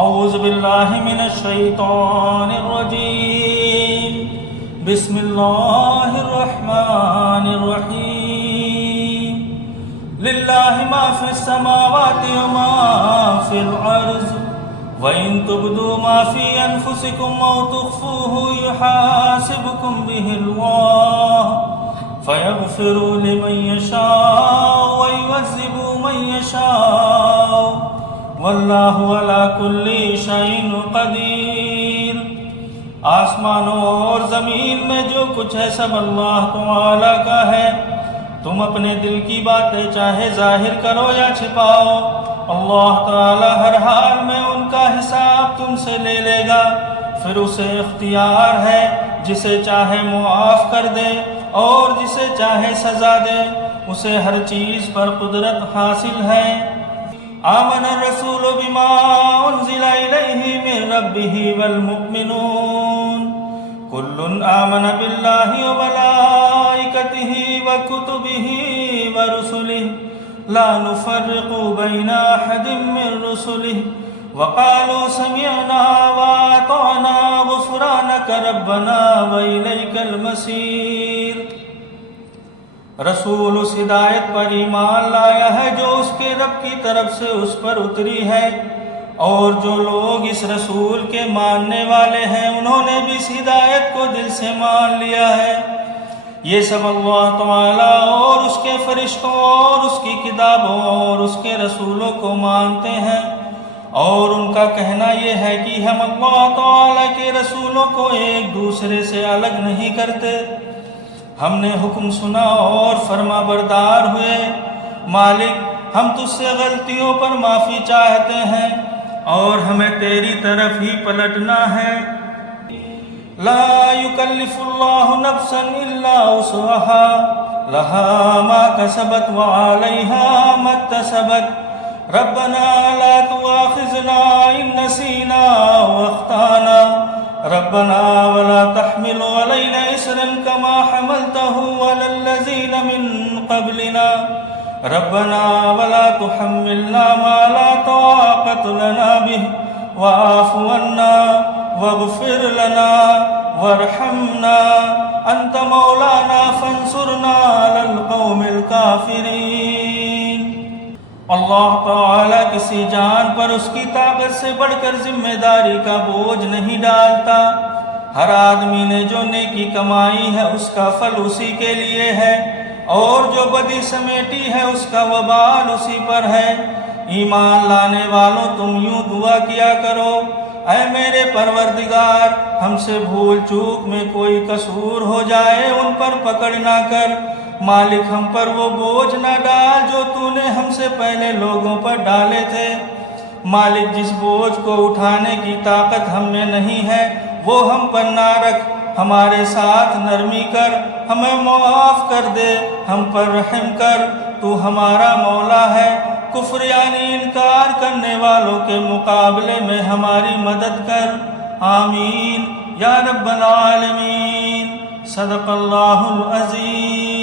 اعوذ باللہ من الشیطان الرجیم بسم اللہ الرحمن الرحیم للہ ما فی السماوات وما فی الارض وَإِن تُبْدُوا مَا فِي أَنفُسِكُمْ أَوْ تُخْفُوهُ يُحَاسِبْكُم بِهِ اللَّهُ فَيَغْفِرُ لِمَن يَشَاءُ وَيُعَذِّبُ مَن يَشَاءُ وَاللَّهُ عَلَى كُلِّ شَيْءٍ قَدِيرٌ۔ آسمانوں اور زمین میں جو کچھ ہے سب اللہ تعالیٰ کا ہے۔ تم اپنے دل کی باتیں چاہے ظاہر کرو یا چھپاؤ، اللہ تعالی ہر حال میں ان کا حساب تم سے لے لے گا۔ پھر اسے اختیار ہے جسے چاہے معاف کر دے اور جسے چاہے سزا دے، اسے ہر چیز پر قدرت حاصل ہے۔ آمن الرسول بما انزل الیہ من ربہ والمؤمنون کل آمن باللہ وملائکتہ وکتبہ ورسلہ لا نفرق بین احد من رسلہ وقالوا سمعنا واطعنا غفرانک ربنا والیک المصیر۔ رسول اس ہدایت پر ایمان لایا ہے جو اس کے رب کی طرف سے اس پر اتری ہے، اور جو لوگ اس رسول کے ماننے والے ہیں انہوں نے بھی اس ہدایت کو دل سے مان لیا ہے۔ یہ سب اللہ تعالیٰ اور اس کے فرشتوں اور اس کی کتابوں اور اس کے رسولوں کو مانتے ہیں، اور ان کا کہنا یہ ہے کہ ہم اللہ تعالیٰ کے رسولوں کو ایک دوسرے سے الگ نہیں کرتے۔ ہم نے حکم سنا اور فرما بردار ہوئے۔ مالک، ہم تجھ سے غلطیوں پر معافی چاہتے ہیں اور ہمیں تیری طرف ہی پلٹنا ہے۔ لا یکلف اللہ نفسا الا وسعها لها ما کسبت وعلیہا ما اکتسبت ربنا لا تؤاخذنا ان نسینا واخطانا ربنا ولا تحمل علينا إصرا كما حملته على الذين من قبلنا ربنا ولا تحملنا ما لا طاقة لنا به واعف عنا واغفر لنا وارحمنا أنت مولانا فانصرنا على القوم الكافرين۔ اللہ تعالیٰ کسی جان پر اس کی طاقت سے بڑھ کر ذمہ داری کا بوجھ نہیں ڈالتا۔ ہر آدمی نے جو نیکی کمائی ہے اس کا پھل اسی کے لیے ہے، اور جو بدی سمیٹی ہے اس کا وبال اسی پر ہے۔ ایمان لانے والوں تم یوں دعا کیا کرو، اے میرے پروردگار، ہم سے بھول چوک میں کوئی قصور ہو جائے ان پر پکڑ نہ کر۔ مالک، ہم پر وہ بوجھ نہ ڈال جو تو نے ہم سے پہلے لوگوں پر ڈالے تھے۔ مالک، جس بوجھ کو اٹھانے کی طاقت ہم میں نہیں ہے وہ ہم پر نہ رکھ، ہمارے ساتھ نرمی کر، ہمیں معاف کر دے، ہم پر رحم کر، تو ہمارا مولا ہے۔ کفر یعنی انکار کرنے والوں کے مقابلے میں ہماری مدد کر۔ آمین یا رب العالمین۔ صدق اللہ العظیم۔